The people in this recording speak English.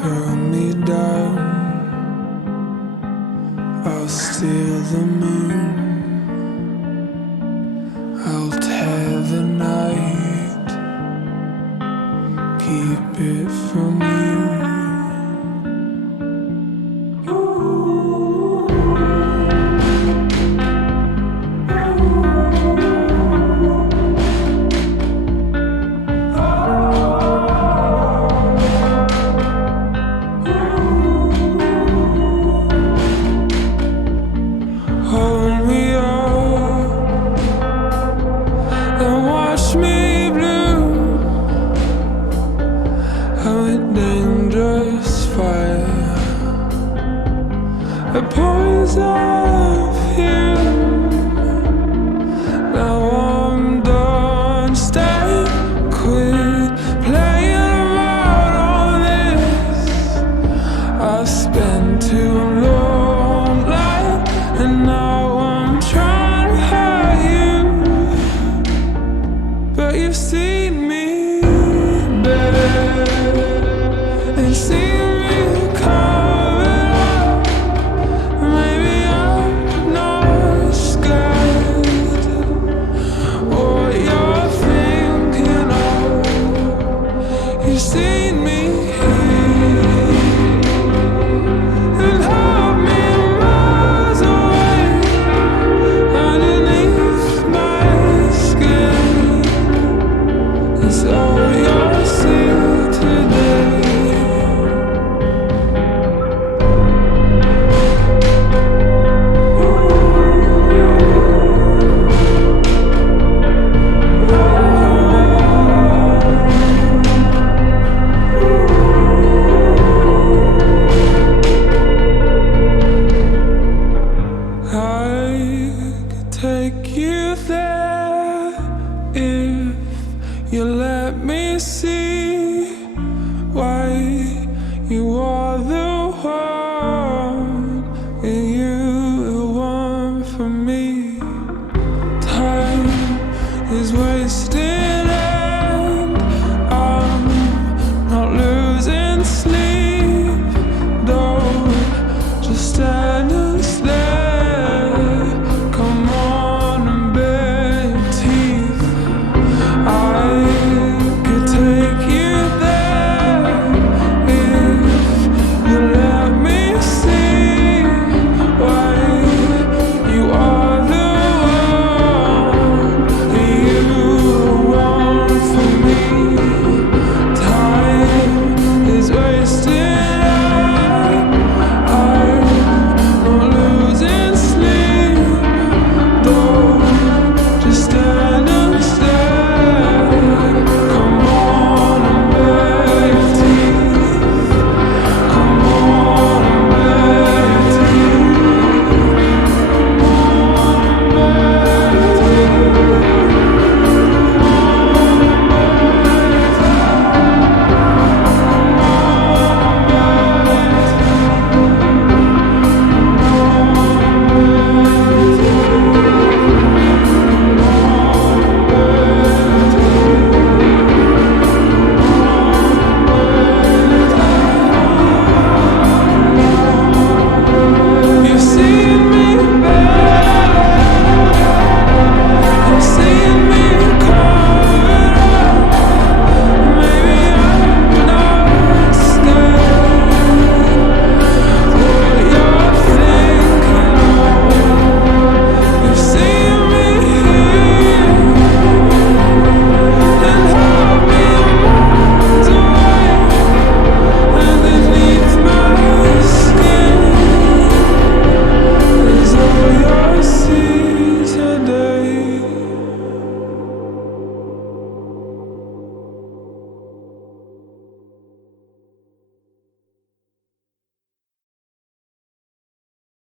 throw me down, I'll steal the moon, I'll tear the night, keep it from you. Hold me up and watch me bloom. I'm a dangerous fire, a poison fume. Now I'm done, stay, quit playing around on this. I've spent too long life, and now I'm trying to hurt you, but you've seen me better and seen me covered up. Maybe I'm not scared what you're thinking of. You've seen me